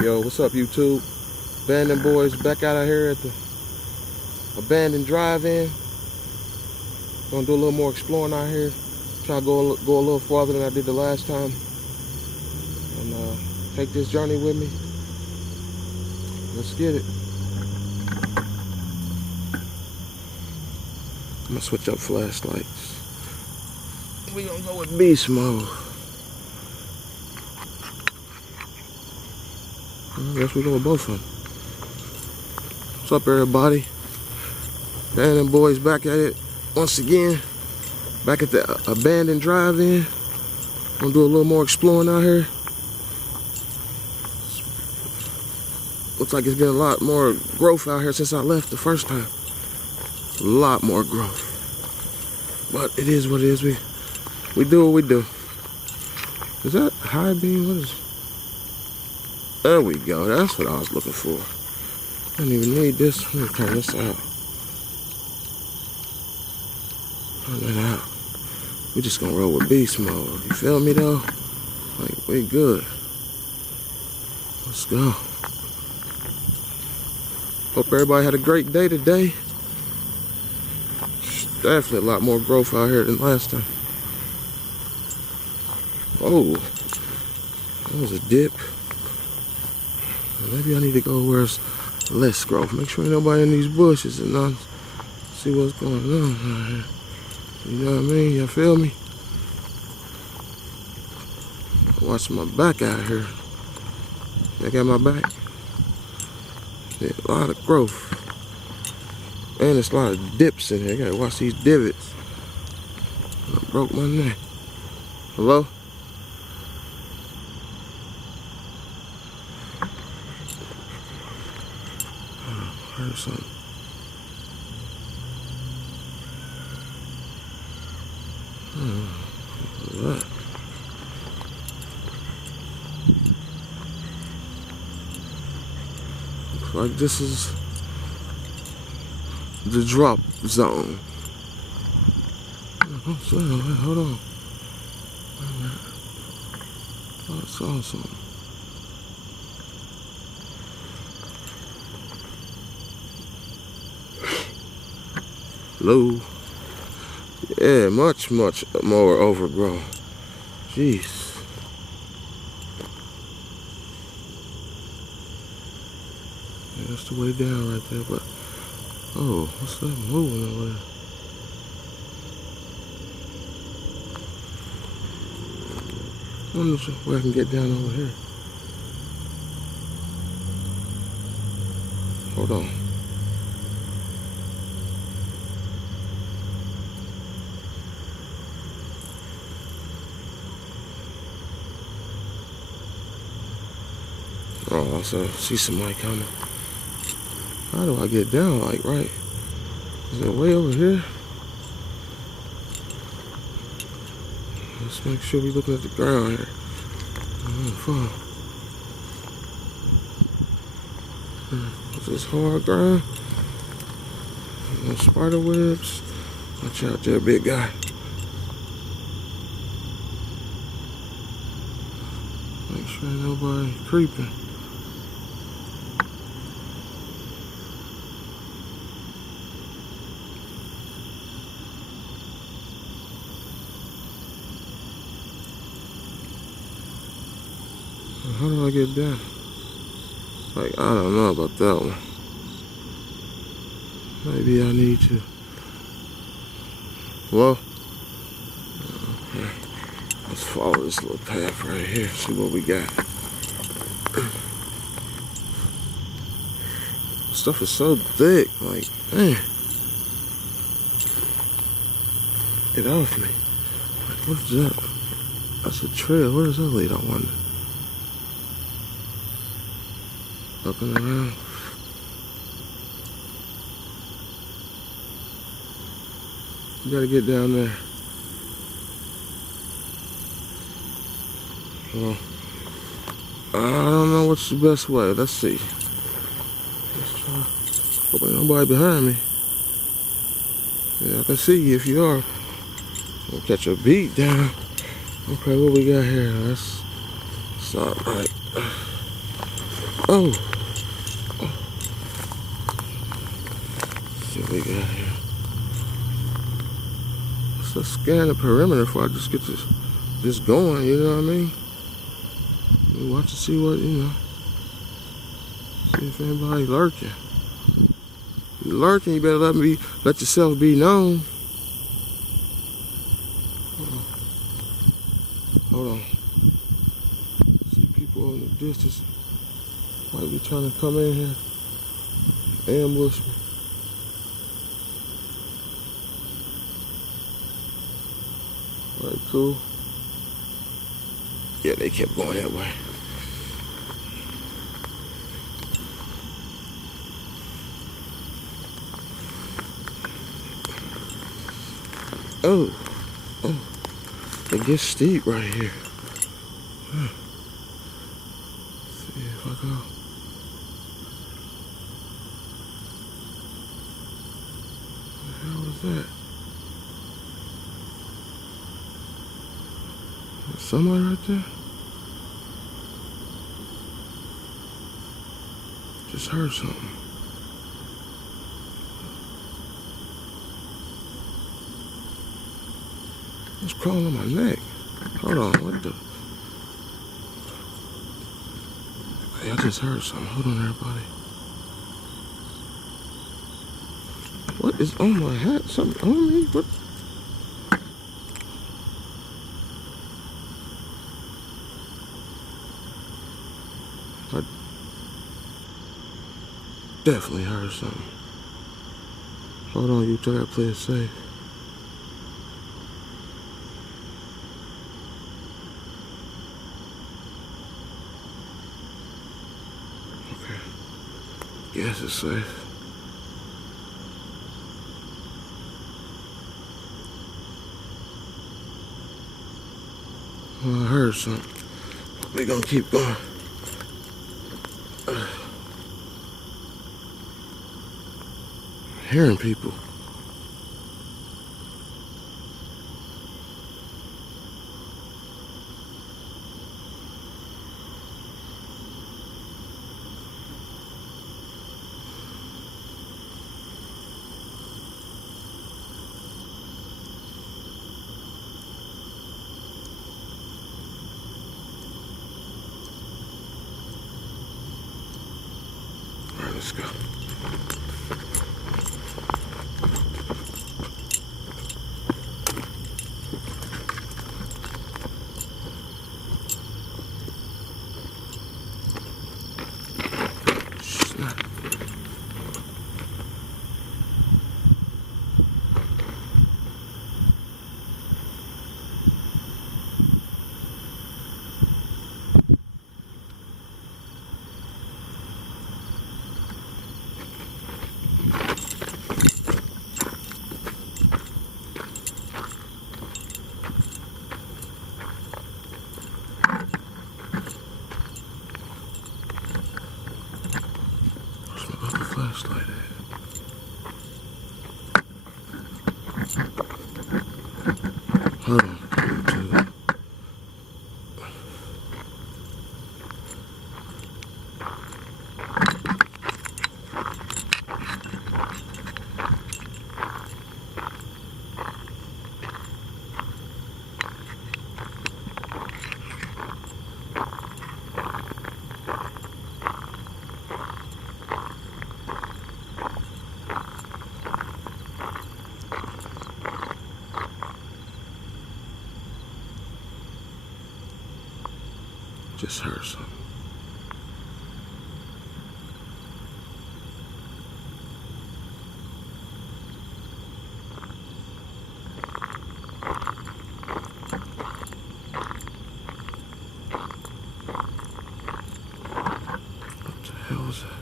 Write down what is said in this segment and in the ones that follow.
Yo, what's up, YouTube? Abandoned boys back out here at the abandoned drive-in. Gonna do a little more exploring out here. Try to go a little farther than I did the last time, and take this journey with me. Let's get it. I'm gonna switch up flashlights. We gonna go with beast mode. I guess we go with both of them. What's up, everybody? Abandoned boys back at it once again. Back at the abandoned drive-in. Gonna do a little more exploring out here. Looks like it's getting a lot more growth out here since I left the first time. A lot more growth. But it is what it is. We do what we do. Is that high beam? What is it? There we go. That's what I was looking for. I don't even need this. Let me turn this out. Turn it out. We just gonna roll with beast mode. You feel me though? Like, we good. Let's go. Hope everybody had a great day today. Definitely a lot more growth out here than last time. Oh, that was a dip. Maybe I need to go where it's less growth. Make sure ain't nobody in these bushes and not see what's going on out here. You know what I mean? Y'all feel me? Watch my back out here. I got my back. Yeah, a lot of growth. And there's a lot of dips in here. I gotta watch these divots. I broke my neck. Hello? I heard something. What? Looks like this is the drop zone. Oh, so, hold on. Oh, it's awesome. Hello. Yeah, much more overgrown. Jeez. Yeah, that's the way down right there, but oh, what's that moving over there? I wonder where I can get down over here. Hold on. Oh, I see somebody coming. How do I get down? Like, right? Is it way over here? Let's make sure we're looking at the ground here. Fall. Is this hard ground? No spider webs. Watch out there, big guy. Make sure ain't nobody creeping. How do I get down? Like, I don't know about that one. Maybe I need to. Well, okay. Let's follow this little path right here. See what we got. Stuff is so thick. Like, man. Get off me. Like, what's that? That's a trail. Where does that lead? I wonder. Up and around. You gotta get down there. Well, I don't know what's the best way. Let's see. Let's try. Hope ain't nobody behind me. Yeah, I can see you if you are. We'll catch a beat down. Okay, what we got here? That's not right. Oh. Let's see what we got here. Let's scan the perimeter before I just get this going, you know what I mean? We watch to see what, you know. See if anybody lurking. If you lurking, you better let yourself be known. Hold on. See people in the distance. Might be trying to come in here. Ambush me. Alright, cool. Yeah, they kept going that way. Oh. It gets steep right here. Let's see if I go. What the hell was that? There's somebody right there? Just heard something. It's crawling on my neck. Hold on, what the? Hey, I just heard something. Hold on, everybody. What is on my hat? Something on me? What? I definitely heard something. Hold on, you till I play it safe. Yes, it's safe. Well, I heard something. We're gonna keep going. Hearing people. Let's go. Snap. Flashlight at. Hold on. Just heard something. What the hell was that?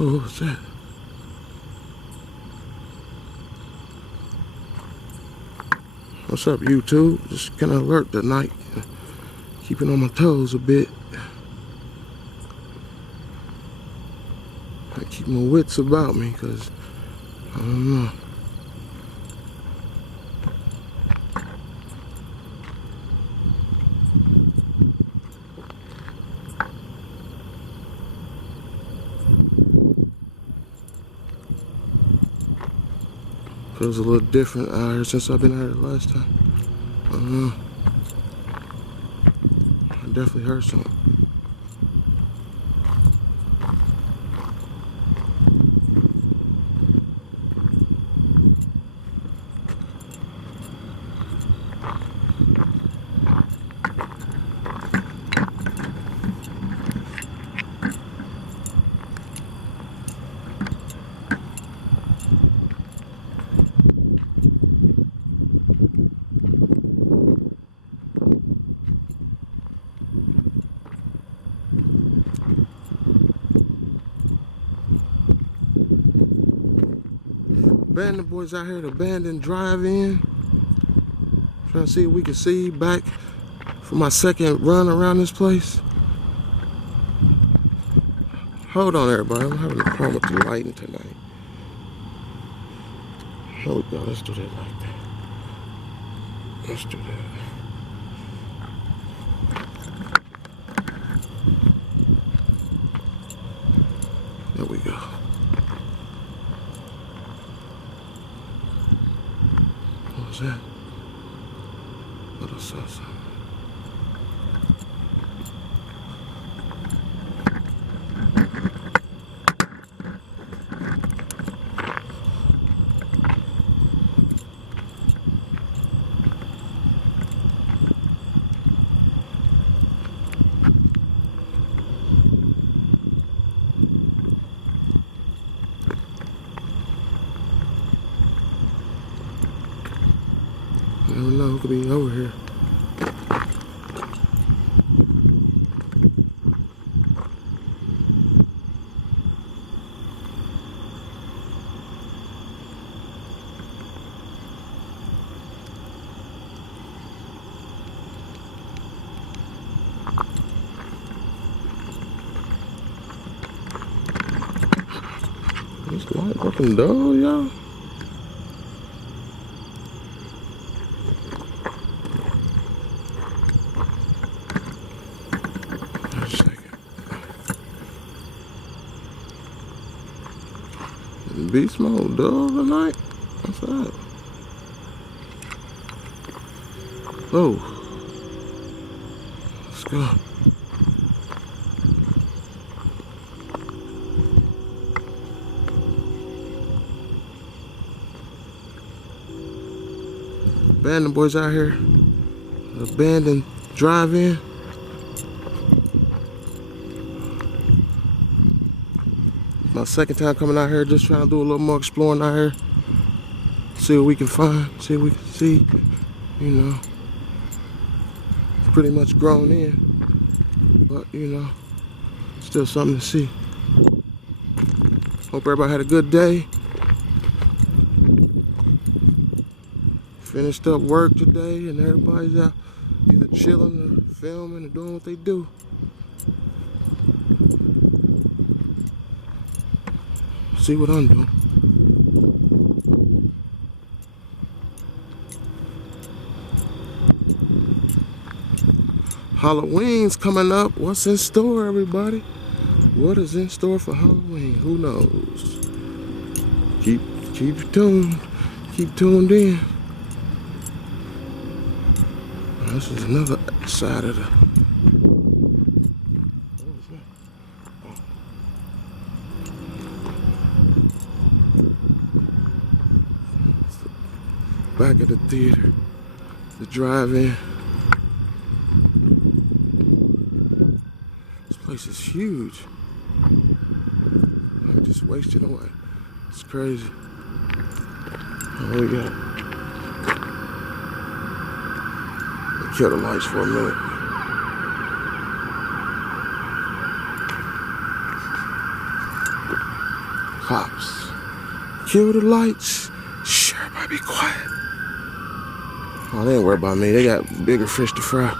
Oh, what was that? What's up, YouTube? Just kind of alert tonight. Keeping on my toes a bit. I keep my wits about me, because I don't know. Feels a little different out here since I've been out here the last time. I don't know. I definitely heard something. Abandoned boys out here at abandoned drive-in. Trying to see if we can see back for my second run around this place. Hold on, everybody. I'm having a problem with the lighting tonight. Here we go. Let's do that like that. Let's do that. There we go. What was that? What I saw something. I don't know who could be over here. This light fucking dull, y'all. Beast mode dull tonight? What's that? Oh. Let's go. Abandoned boys out here. Abandoned drive-in. My second time coming out here, just trying to do a little more exploring out here. See what we can find, see what we can see. You know, pretty much grown in, but you know, still something to see. Hope everybody had a good day. Finished up work today and everybody's out either chilling or filming or doing what they do. See what I'm doing. Halloween's coming up. What's in store, everybody? What is in store for Halloween? Who knows? Keep tuned. Keep tuned in. This is another side of the. What was that? Oh. Back at the theater, the drive-in. This place is huge. I just wasted away. It's crazy. What we got? Kill the lights for a minute. cops. Kill the lights. Shh, everybody be quiet. Oh, they ain't worried about me. They got bigger fish to fry.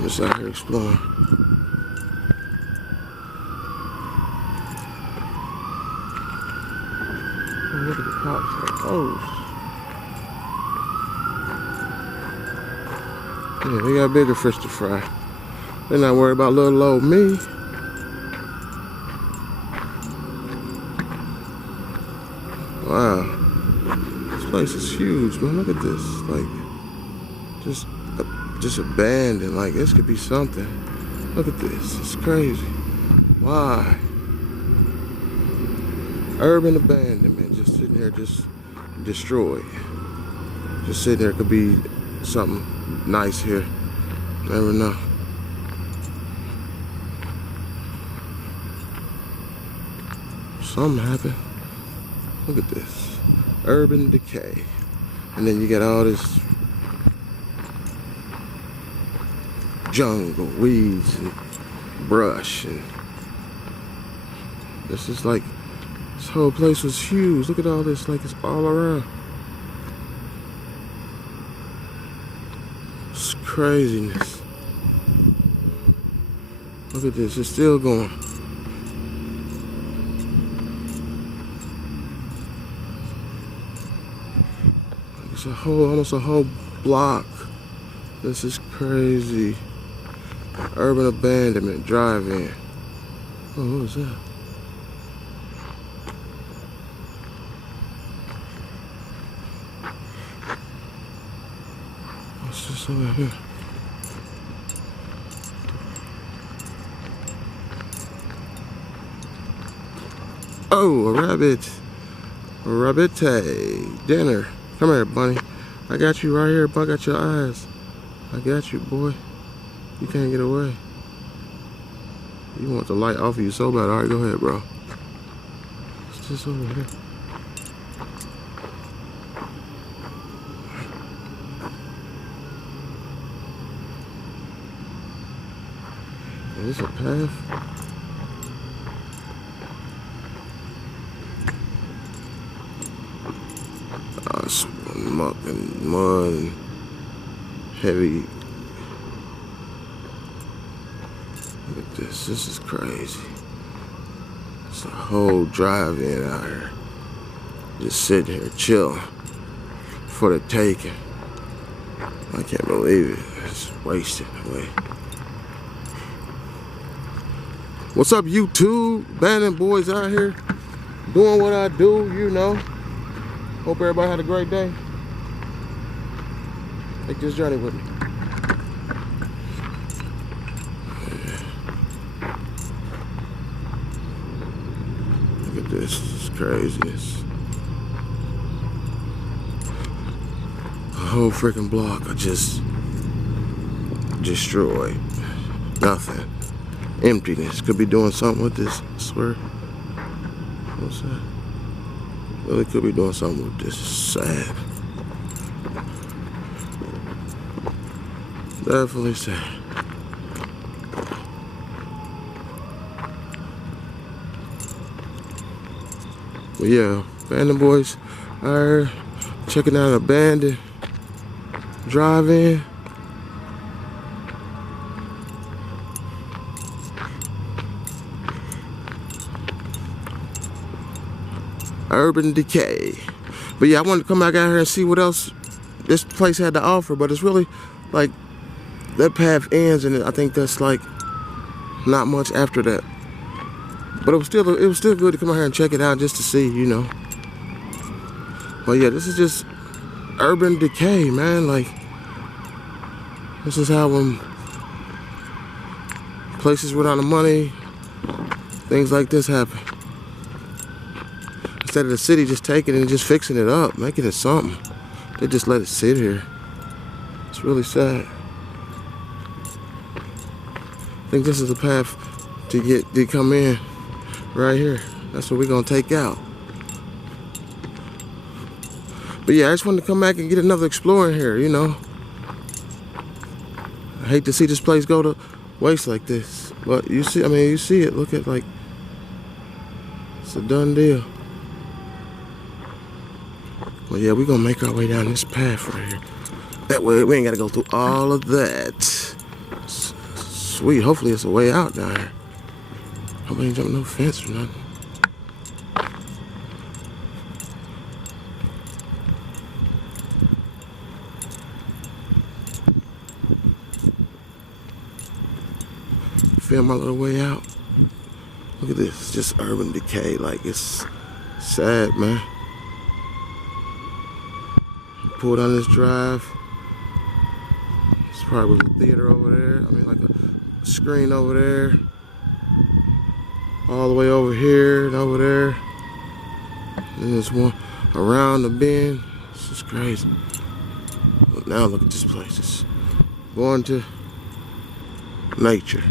Just out here exploring. Oh, look at the cops. Oh. Yeah, they got bigger fish to fry. They're not worried about little old me. Wow. This place is huge, man. Look at this. Like, just abandoned. Like, this could be something. Look at this. It's crazy. Why? Urban abandonment. Just sitting there, just destroyed. Just sitting there could be something nice here. Never know. Something happened. Look at this. Urban decay. And then you got all this jungle, weeds, and brush. And this is like, this whole place was huge. Look at all this, like it's all around. It's craziness. Look at this, it's still going. It's a whole, almost a whole block. This is crazy. Urban abandonment, drive-in. Oh, what was that? What's this over here? Oh, a rabbit. A rabbit dinner. Come here, bunny. I got you right here, bug out your eyes. I got you, boy. You can't get away. You want the light off of you so bad. All right, go ahead, bro. What's this over here? Is this a path? It's muck and mud and heavy. Look at this. This is crazy. It's a whole drive-in out here. Just sitting here chilling for the taking. I can't believe it. It's wasted away. What's up, YouTube? Bandit boys out here doing what I do, you know. Hope everybody had a great day. Take this journey with me. Look at this. It's craziness. A whole freaking block of just destroyed. Nothing. Emptiness. Could be doing something with this, I swear. What's that? Really could be doing something with this. Sad. Definitely sad. But yeah, Bandit boys are checking out an abandoned drive-in. Urban decay. But yeah, I wanted to come back out here and see what else this place had to offer, but it's really like that path ends, and I think that's like not much after that. But it was still good to come out here and check it out just to see, you know. But yeah, this is just urban decay, man. Like, this is how when places run out of money, things like this happen. Instead of the city just taking it and just fixing it up, making it something, they just let it sit here. It's really sad. I think this is the path to come in right here. That's what we're gonna take out. But yeah, I just wanted to come back and get another exploring here, you know. I hate to see this place go to waste like this. But you see, I mean, you see it. Look at, like, it's a done deal. Well, yeah, we're gonna make our way down this path right here. That way, we ain't gotta go through all of that. Sweet, hopefully it's a way out down here. Hope I ain't jumping no fence or nothing. Feel my little way out. Look at this, just urban decay. Like, it's sad, man. Pull down this drive. It's probably a theater over there. I mean, like a screen over there. All the way over here and over there. And there's one around the bend. This is crazy. But now look at this place. It's going to nature.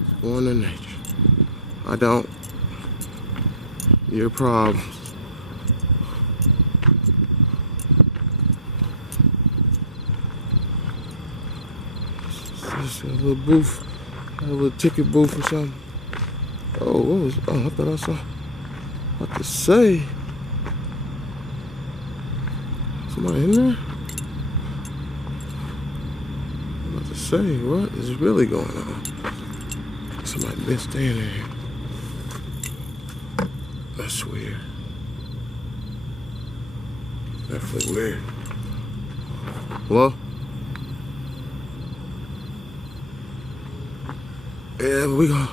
It's going to nature. I don't. Your problems. Just a little booth, a little ticket booth or something. Oh, what was? Oh, I thought I saw. What to say? Somebody in there? What to say? What is really going on? Somebody been staying in here. That's weird. Definitely weird. Hello? Yeah, but we gonna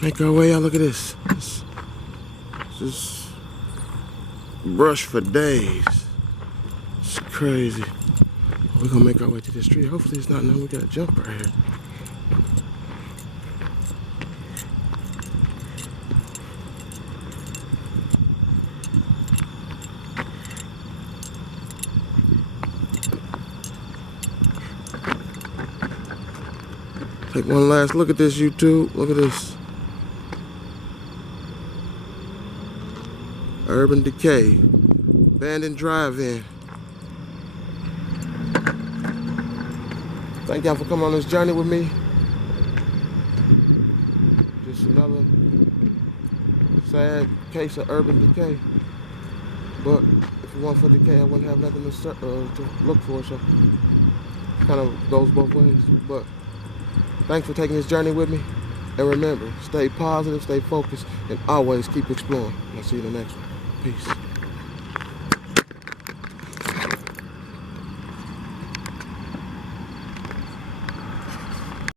make our way out. Look at this. It's just brush for days. It's crazy. We're gonna make our way to the street. Hopefully it's not nothing we gotta jump right here. Take one last look at this, YouTube. Look at this. Urban decay. Abandoned drive-in. Thank y'all for coming on this journey with me. Just another sad case of urban decay. But if it weren't for decay, I wouldn't have nothing to look for. So it kind of goes both ways. But thanks for taking this journey with me. And remember, stay positive, stay focused, and always keep exploring. I'll see you in the next one. Peace.